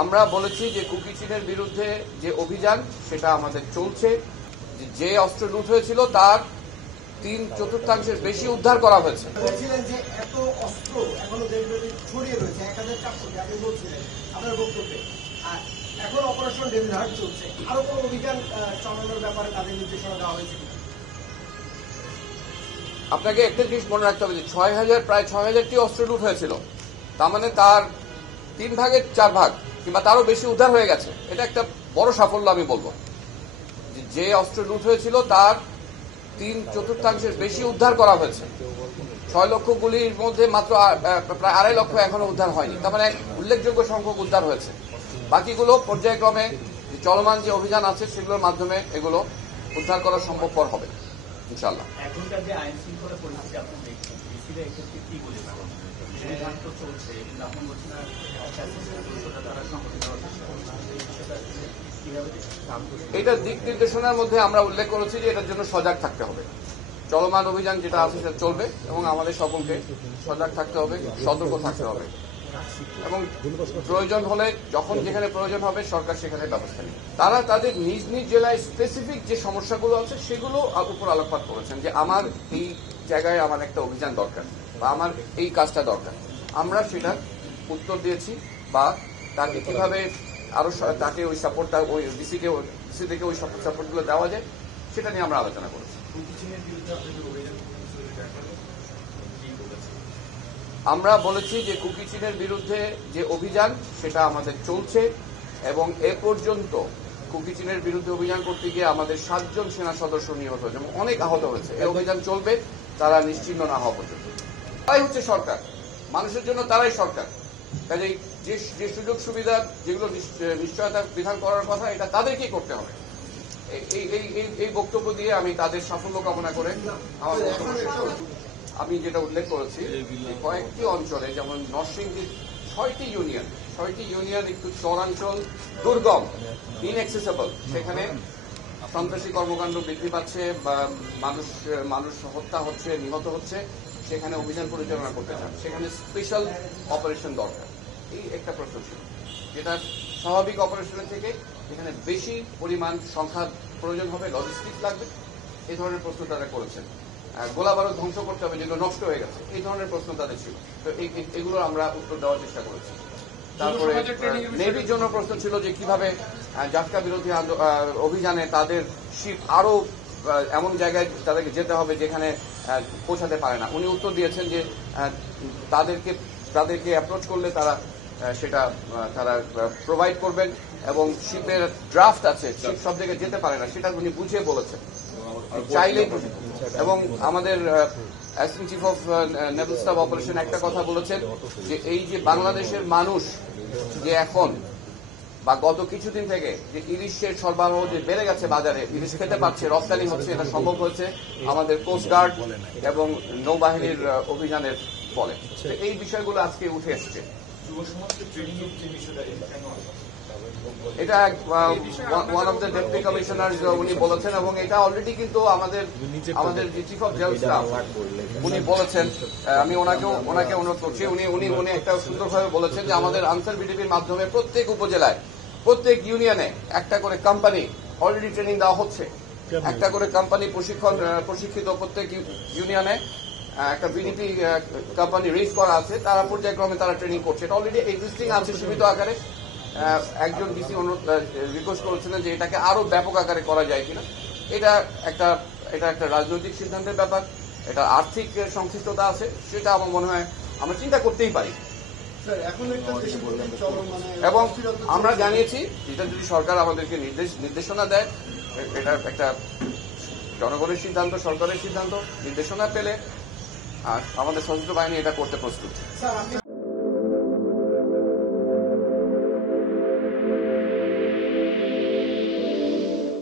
আমরা বলেছি যে কুকি চীনের বিরুদ্ধে যে অভিযান সেটা আমাদের চলছে। যে অস্ত্র লুট হয়েছিল তার 3/4 বেশি উদ্ধার করা হয়েছে। বলছিলেন যে এত অস্ত্র এখনো দেশব্যাপী ছড়িয়ে রয়েছে 1400 আপনি বলছিলেন আপনার বক্তব্যে। আর এখন অপারেশন ডেভিল হার্ট চলছে, আরো কোনো অভিযান চালানোর ব্যাপারে তাদের নির্দেশনা দেওয়া হয়েছে। আপনাকে একটা জিনিস মনে রাখতে হবে যে প্রায় 6000টি অস্ত্র লুট হয়েছিল, তার মানে তার 3 ভাগের 4 ভাগ কিংবা তারও বেশি উদ্ধার হয়ে গেছে। এটা একটা বড় সাফল্য আমি বলবো। যে অস্ত্র লুট হয়েছিল তার 3/4 বেশি উদ্ধার করা হয়েছে। 6 লক্ষ গুলির মধ্যে মাত্র প্রায় 2.5 লক্ষ এখনো উদ্ধার হয়নি, তার মানে উল্লেখযোগ্য সংখ্যক উদ্ধার হয়েছে। বাকিগুলো পর্যায়ক্রমে চলমান যে অভিযান আছে সেগুলোর মাধ্যমে এগুলো উদ্ধার করা সম্ভবপর হবে ইনশাআল্লাহ। এখনকার যে আইন শৃঙ্খলা পরিস্থিতি আপনি দেখছেন, ডিসিরা এক্ষেত্রে কি বলেছে? অভিযান তো চলছে, কিন্তু আপনি বলছেন তারা সংগঠিত এটা দিক নির্দেশনার মধ্যে আমরা উল্লেখ করেছি যে এটার জন্য সজাগ থাকতে হবে। চলমান অভিযান যেটা আছে সেটা চলবে এবং আমাদের সকলকে সজাগ থাকতে হবে, সতর্ক থাকতে হবে এবং প্রয়োজন হলে যখন যেখানে প্রয়োজন হবে সরকার সেখানে ব্যবস্থা নেবে। তারা তাদের নিজ নিজ জেলায় স্পেসিফিক যে সমস্যাগুলো আছে সেগুলো উপর আলোকপাত করেছেন যে আমার এই জায়গায় আমার একটা অভিযান দরকার বা আমার এই কাজটা দরকার। আমরা সেটা উত্তর দিয়েছি বা তাকে কিভাবে আরো তাকে ওই সাপোর্টটা ওই ডিসি থেকে ওই সাপোর্টগুলো দেওয়া যায় সেটা নিয়ে আমরা আলোচনা করেছি। আমরা বলেছি যে কুকি চীনের বিরুদ্ধে যে অভিযান সেটা আমাদের চলছে এবং এ পর্যন্ত কুকি চীনের বিরুদ্ধে অভিযান করতে গিয়ে আমাদের 7 জন সেনা সদস্য নিহত হয়েছে এবং অনেক আহত হয়েছে। এই অভিযান চলবে তারা নিশ্চিহ্ন না হওয়া পর্যন্ত। তাই হচ্ছে সরকার, মানুষের জন্য তারাই সরকার। কাজেই যে সুযোগ সুবিধা যেগুলো নিশ্চয়তা বিধান করার কথা এটা তাদেরকেই করতে হবে। এই বক্তব্য দিয়ে আমি তাদের সাফল্য কামনা করে আমার বক্তব্য শেষ করছি। আমি যেটা উল্লেখ করেছি কয়েকটি অঞ্চলে যেমন নরসিংদীর 6টি ইউনিয়ন একটু চরাঞ্চল, দুর্গম, ইনএক্সেসেবল, সেখানে সন্ত্রাসী কর্মকাণ্ড বৃদ্ধি পাচ্ছে বা মানুষ হত্যা হচ্ছে, নিহত হচ্ছে, সেখানে অভিযান পরিচালনা করতে চান, সেখানে স্পেশাল অপারেশন দরকার। এই একটা প্রশ্ন ছিল যেটা স্বাভাবিক অপারেশনের থেকে এখানে বেশি পরিমাণ সংখ্যা প্রয়োজন হবে, লজিস্টিক্স লাগবে, এই ধরনের প্রশ্ন তারা করেছেন। গোলা বারুদ ধ্বংস করতে হবে যেগুলো নষ্ট হয়ে গেছে, এই ধরনের প্রশ্ন তাদের ছিল। তো এগুলো আমরা উত্তর দেওয়ার চেষ্টা করেছি। তারপরে নেভির জন্য প্রশ্ন ছিল যে কিভাবে জাটকা বিরোধী অভিযানে তাদের শিপ আরো এমন জায়গায় তাদেরকে যেতে হবে যেখানে পৌঁছাতে পারে না। উনি উত্তর দিয়েছেন যে তাদেরকে অ্যাপ্রোচ করলে তারা সেটা প্রোভাইড করবেন এবং শিপের ড্রাফট আছে, শিপ সব জায়গায় যেতে পারে না, সেটা উনি বুঝিয়ে বলেছেন চাইলেই। এবং আমাদের assistant chief of Naval staff operation একটা কথা বলেছেন যে এই যে বাংলাদেশের মানুষ যে এখন বা গত কিছুদিন থেকে যে ইলিশের সরবরাহ যে বেড়ে গেছে বাজারে, ইলিশ খেতে পারছে, রপ্তানি হচ্ছে, এটা সম্ভব হয়েছে আমাদের কোস্টগার্ড এবং নৌবাহিনীর অভিযানের ফলে। এই বিষয়গুলো আজকে উঠে এসছে। এটা one of the deputy commissioner উনি বলেছেন এবং এটা অলরেডি কিন্তু আমাদের যে চিফ অফ জেল স্টাফ উনি বলেছেন। আমি ওনাকে অনুরোধ করছি, উনি একটা সুন্দরভাবে বলেছেন যে আমাদের আনসার বিডিপির মাধ্যমে প্রত্যেক উপজেলায় প্রত্যেক ইউনিয়নে একটা করে কোম্পানি অলরেডি ট্রেনিং দেওয়া হচ্ছে। একটা করে কোম্পানি প্রশিক্ষিত প্রত্যেক ইউনিয়নে একটা বিডিপি কোম্পানি রেজ করা আছে, তারা পর্যায়ক্রমে তারা ট্রেনিং করছে। এটা অলরেডি এক্সিস্টিং আছে সীমিত আকারে। একজন ডিসি রিকোয়েস্ট করেছিলেন যে এটাকে আরো ব্যাপক আকারে করা যায় কিনা। এটা একটা রাজনৈতিক সিদ্ধান্তের ব্যাপার, এটা আর্থিক সংশ্লিষ্টতা আছে, সেটা আমার মনে হয় আমরা চিন্তা করতেই পারি। এবং আমরা জানিয়েছি এটা যদি সরকার আমাদেরকে নির্দেশনা দেয়, এটা একটা জনগণের সিদ্ধান্ত, সরকারের সিদ্ধান্ত, নির্দেশনা পেলে আমাদের সশস্ত্র বাহিনী এটা করতে প্রস্তুত।